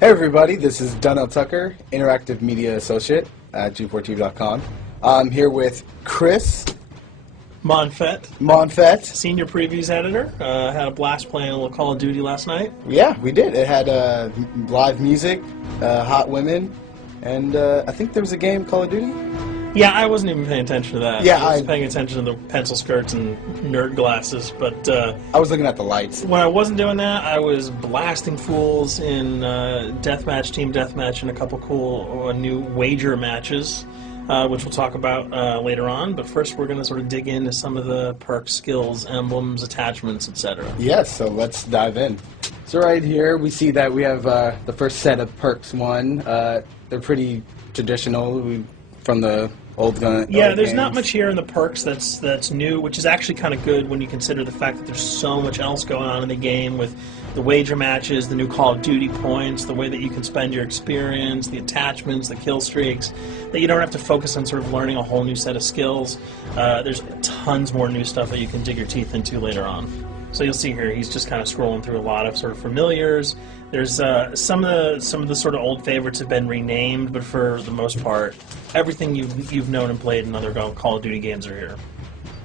Hey everybody, this is Donnell Tucker, Interactive Media Associate at G4TV.com. I'm here with Chris Monfett, Senior Previews Editor. Had a blast playing a little Call of Duty last night. Yeah, we did. It had live music, hot women, and I think there was a game, Call of Duty? Yeah, I wasn't even paying attention to that. Yeah, I was paying attention to the pencil skirts and nerd glasses, but I was looking at the lights. When I wasn't doing that, I was blasting fools in deathmatch, team deathmatch, and a couple cool new wager matches, which we'll talk about later on. But first, we're going to sort of dig into some of the perks, skills, emblems, attachments, etc. Yes, so let's dive in. So right here, we see that we have the first set of perks one. They're pretty traditional. From the old gun. Yeah, there's not much here in the perks that's new, which is actually kind of good when you consider the fact that there's so much else going on in the game with the wager matches, the new Call of Duty points, the way that you can spend your experience, the attachments, the kill streaks, that you don't have to focus on sort of learning a whole new set of skills. There's tons more new stuff that you can dig your teeth into later on. So you'll see here, he's just kind of scrolling through a lot of sort of familiars. There's some of the sort of old favorites have been renamed, but for the most part, everything you've known and played in other Call of Duty games are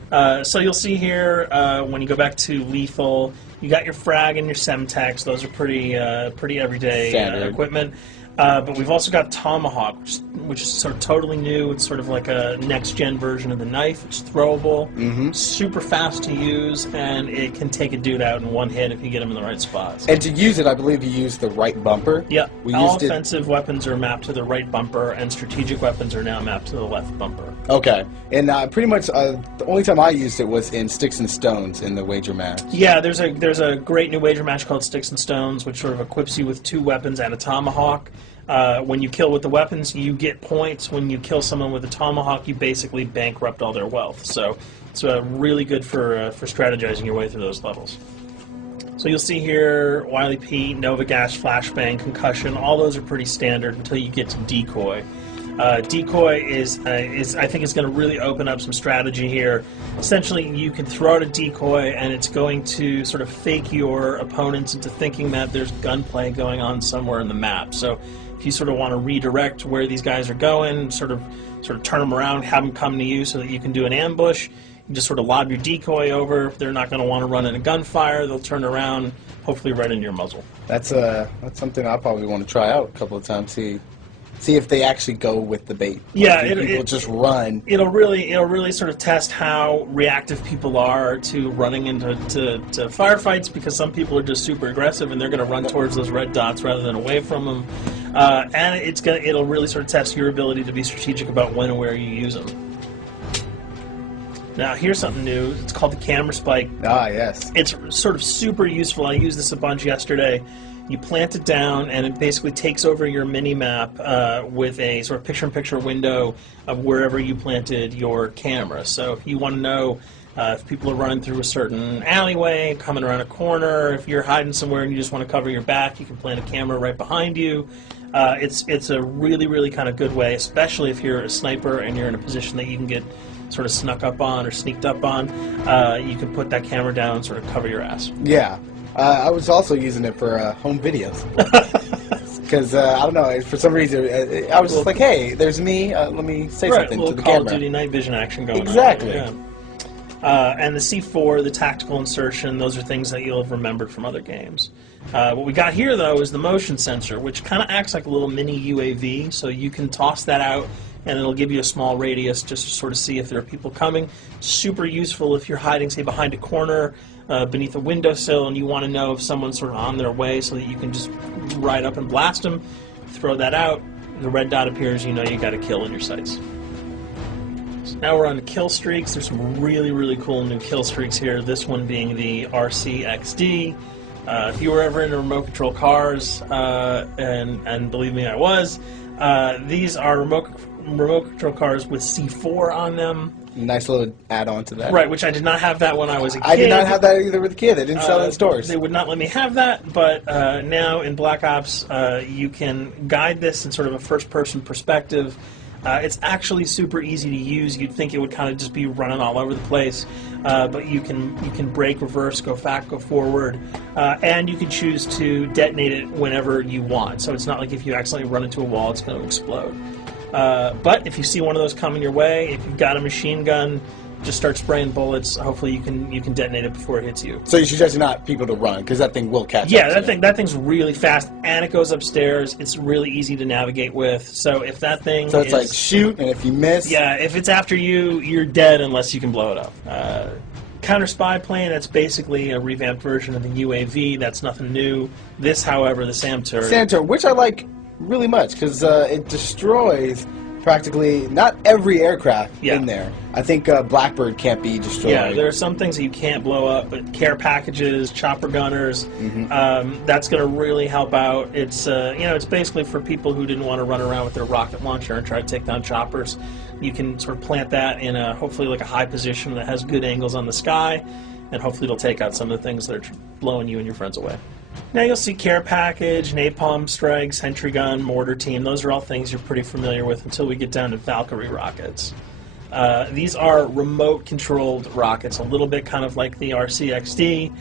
here. So you'll see here when you go back to lethal, you got your frag and your semtex. Those are pretty everyday equipment. But we've also got Tomahawk, which is sort of totally new. It's sort of like a next-gen version of the knife. It's throwable, super fast to use, and it can take a dude out in one hit if you get him in the right spots. And to use it, I believe you use the right bumper. Yeah, all offensive weapons are mapped to the right bumper, and strategic weapons are now mapped to the left bumper. Okay, and pretty much the only time I used it was in Sticks and Stones in the wager match. Yeah, there's a great new wager match called Sticks and Stones, which sort of equips you with 2 weapons and a tomahawk. When you kill with the weapons, you get points. When you kill someone with a tomahawk, you basically bankrupt all their wealth. So it's really good for strategizing your way through those levels. So you'll see here, Wily Pete, Nova Gas, Flashbang, Concussion, all those are pretty standard until you get to Decoy. Decoy is I think it's going to really open up some strategy here. Essentially, you can throw out a decoy, and it's going to sort of fake your opponents into thinking that there's gunplay going on somewhere in the map. So if you sort of want to redirect where these guys are going, sort of turn them around, have them come to you so that you can do an ambush, you just sort of lob your decoy over. They're not going to want to run in a gunfire. They'll turn around, hopefully right into your muzzle. That's something I probably want to try out a couple of times. See if they actually go with the bait. Yeah, people just run. It'll really sort of test how reactive people are to running into firefights, because some people are just super aggressive and they're going to run towards those red dots rather than away from them. And it'll really sort of test your ability to be strategic about when and where you use them. Now, here's something new. It's called the camera spike. Ah, yes. It's sort of super useful. I used this a bunch yesterday. You plant it down, and it basically takes over your mini-map with a sort of picture-in-picture window of wherever you planted your camera. So if you want to know if people are running through a certain alleyway, coming around a corner, if you're hiding somewhere and you just want to cover your back, you can plant a camera right behind you. It's a really kind of good way, especially if you're a sniper and you're in a position that you can get sort of snuck up on or sneaked up on. You can put that camera down and sort of cover your ass. Yeah. I was also using it for home videos. Because, I don't know, for some reason, I was just like, hey, there's me, let me say something to the camera. Call of Duty night vision action going on. Exactly. Yeah. And the C4, the tactical insertion, those are things that you'll have remembered from other games. What we got here, though, is the motion sensor, which kind of acts like a little mini UAV, so you can toss that out, and it'll give you a small radius just to sort of see if there are people coming. Super useful if you're hiding, say, behind a corner, beneath a windowsill, and you want to know if someone's sort of on their way so that you can just ride up and blast them. Throw that out, the red dot appears, you know you got a kill in your sights. So now we're on to kill streaks. There's some really cool new kill streaks here, this one being the RCXD. If you were ever into remote control cars, and believe me, I was, these are remote control cars with C4 on them. Nice little add-on to that. Right, which I did not have that when I was a kid. I did not have that either with a kid. They didn't sell it in stores. They would not let me have that, but now in Black Ops, you can guide this in sort of a first-person perspective. It's actually super easy to use. You'd think it would kind of just be running all over the place, but you can brake, reverse, go back, go forward, and you can choose to detonate it whenever you want. So it's not like if you accidentally run into a wall, it's going to explode. But if you see one of those coming your way, if you've got a machine gun, just start spraying bullets. Hopefully you can detonate it before it hits you. So you suggest not people to run, because that thing will catch up. Yeah, that thing's really fast, and it goes upstairs. It's really easy to navigate with. So if that thing So it's like shoot, and if you miss... Yeah, if it's after you, you're dead unless you can blow it up. Counter spy plane, that's basically a revamped version of the UAV. That's nothing new. This, however, the SAM turret... SAM turret, which I like really much, because it destroys... practically not every aircraft in there. I think Blackbird can't be destroyed. Yeah, there are some things that you can't blow up, but care packages, chopper gunners, that's going to really help out. It's it's basically for people who didn't want to run around with their rocket launcher and try to take down choppers. You can sort of plant that in a hopefully like a high position that has good angles on the sky, and hopefully it'll take out some of the things that are blowing you and your friends away. Now you'll see care package, napalm strike, sentry gun, mortar team. Those are all things you're pretty familiar with until we get down to Valkyrie rockets. These are remote-controlled rockets, a little bit kind of like the RCXD.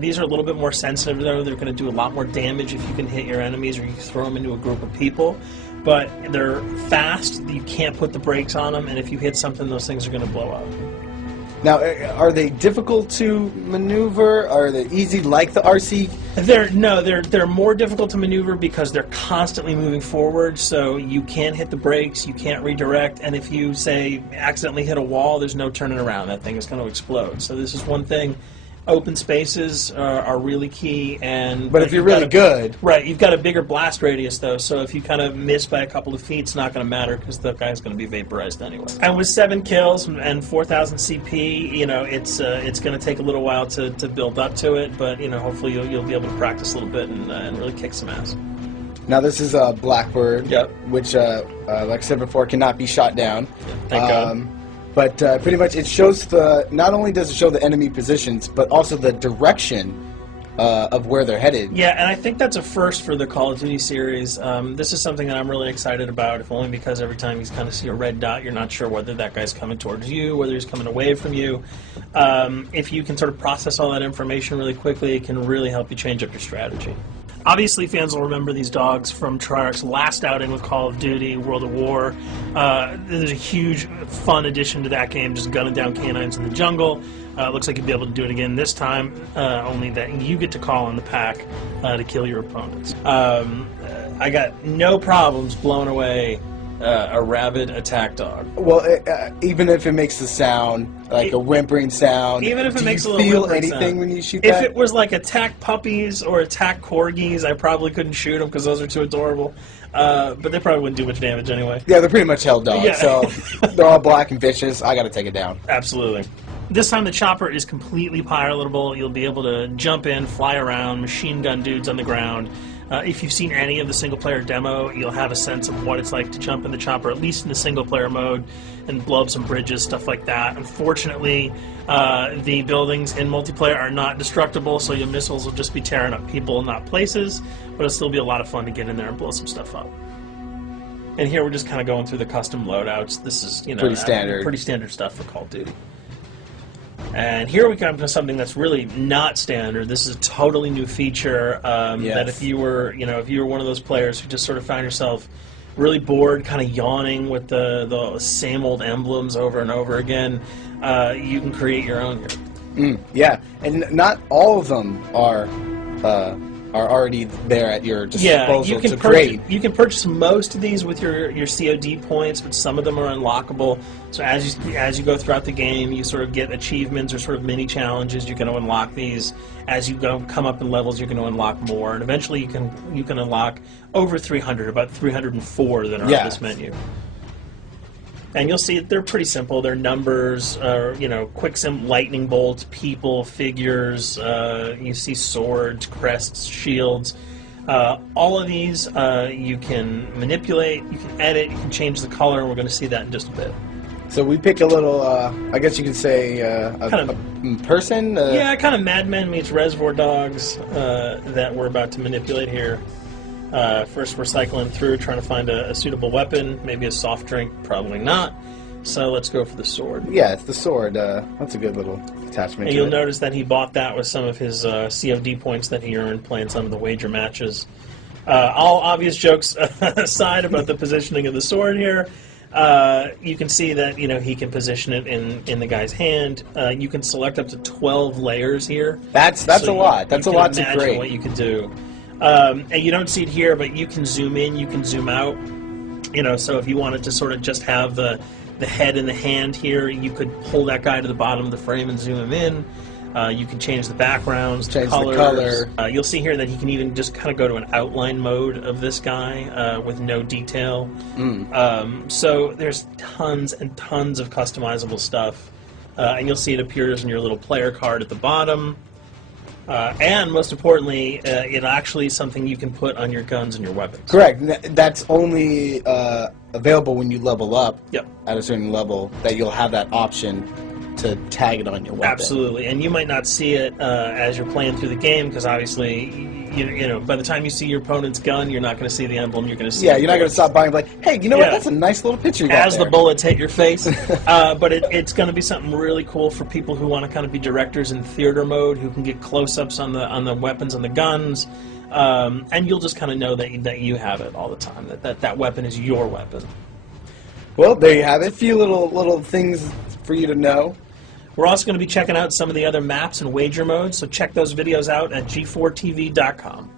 These are a little bit more sensitive, though. They're going to do a lot more damage if you can hit your enemies or you throw them into a group of people. But they're fast, you can't put the brakes on them, and if you hit something, those things are going to blow up. Now, are they difficult to maneuver? Are they easy like the RC? They're more difficult to maneuver because they're constantly moving forward, so you can't hit the brakes, you can't redirect, and if you, say, accidentally hit a wall, there's no turning around. That thing is going to explode. So this is one thing. Open spaces are really key, but if you're really good, right? You've got a bigger blast radius though, so if you kind of miss by a couple of feet, it's not going to matter because the guy's going to be vaporized anyway. And with 7 kills and 4,000 CP, it's going to take a little while to build up to it, but hopefully you'll be able to practice a little bit and really kick some ass. Now this is a Blackbird, which, like I said before, cannot be shot down. Yeah, thank God. But pretty much it shows not only does it show the enemy positions, but also the direction of where they're headed. Yeah, and I think that's a first for the Call of Duty series. This is something that I'm really excited about, if only because every time you kind of see a red dot, you're not sure whether that guy's coming towards you, whether he's coming away from you. If you can sort of process all that information really quickly, it can really help you change up your strategy. Obviously, fans will remember these dogs from Treyarch's last outing with Call of Duty, World at War. There's a huge, fun addition to that game, just gunning down canines in the jungle. Looks like you'll be able to do it again this time, only that you get to call in the pack to kill your opponents. I got no problems blowing away a rabid attack dog. Well, even if it makes the sound, like a whimpering sound, even if it makes a little whimpering feel anything sound. when you shoot If that? it was like attack puppies or attack corgis, I probably couldn't shoot them because those are too adorable. But they probably wouldn't do much damage anyway. Yeah, they're pretty much held dogs, Yeah. so they're all black and vicious. I gotta take it down. Absolutely. This time the chopper is completely pilotable. You'll be able to jump in, fly around, machine gun dudes on the ground. If you've seen any of the single-player demo, you'll have a sense of what it's like to jump in the chopper, at least in the single-player mode, and blow up some bridges, stuff like that. Unfortunately, the buildings in multiplayer are not destructible, so your missiles will just be tearing up people, not places, but it'll still be a lot of fun to get in there and blow some stuff up. And here we're just kind of going through the custom loadouts. This is, pretty standard stuff for Call of Duty. And here we come to something that's really not standard. This is a totally new feature that if you were one of those players who just sort of found yourself really bored, kind of yawning with the same old emblems over and over again, you can create your own here. Yeah, and not all of them are already there at your disposal to create. You can purchase most of these with your COD points, but some of them are unlockable. So as you go throughout the game, you sort of get achievements or sort of mini challenges. You're going to unlock these. As you come up in levels, you're going to unlock more, and eventually you can unlock over 300, about 304 that are on this menu. And you'll see they're pretty simple. They're numbers, quick lightning bolts, people, figures. You see swords, crests, shields. All of these you can manipulate, you can edit, you can change the color, and we're going to see that in just a bit. So we pick a little, I guess you could say, a person? Yeah, kind of Mad Men meets Reservoir Dogs that we're about to manipulate here. First, we're cycling through, trying to find a suitable weapon. Maybe a soft drink, probably not. So let's go for the sword. Yeah, it's the sword. That's a good little attachment. And you'll notice that he bought that with some of his COD points that he earned playing some of the wager matches. All obvious jokes aside about the positioning of the sword here, you can see that he can position it in the guy's hand. You can select up to 12 layers here. That's a lot. That's a lot to imagine create. what you could do. And you don't see it here, but you can zoom in, you can zoom out. So if you wanted to sort of just have the head and the hand here, you could pull that guy to the bottom of the frame and zoom him in. You can change the backgrounds, change colors. the color. You'll see here that he can even just kind of go to an outline mode of this guy with no detail. So there's tons and tons of customizable stuff. And you'll see it appears in your little player card at the bottom. And most importantly, it actually is something you can put on your guns and your weapons. Correct. That's only available when you level up at a certain level, that you'll have that option to tag it on your weapon. Absolutely. And you might not see it as you're playing through the game, because obviously, by the time you see your opponent's gun, you're not going to see the emblem. You're going to see. Yeah, you're not going to stop buying. Like, hey, you know what? That's a nice little picture you got as there. the bullets hit your face. But it's going to be something really cool for people who want to kind of be directors in theater mode, who can get close-ups on the weapons and the guns, and you'll just kind of know that you have it all the time. That weapon is your weapon. Well, there you have it. A few little things for you to know. We're also going to be checking out some of the other maps and wager modes, so check those videos out at g4tv.com.